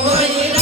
Oh, my God.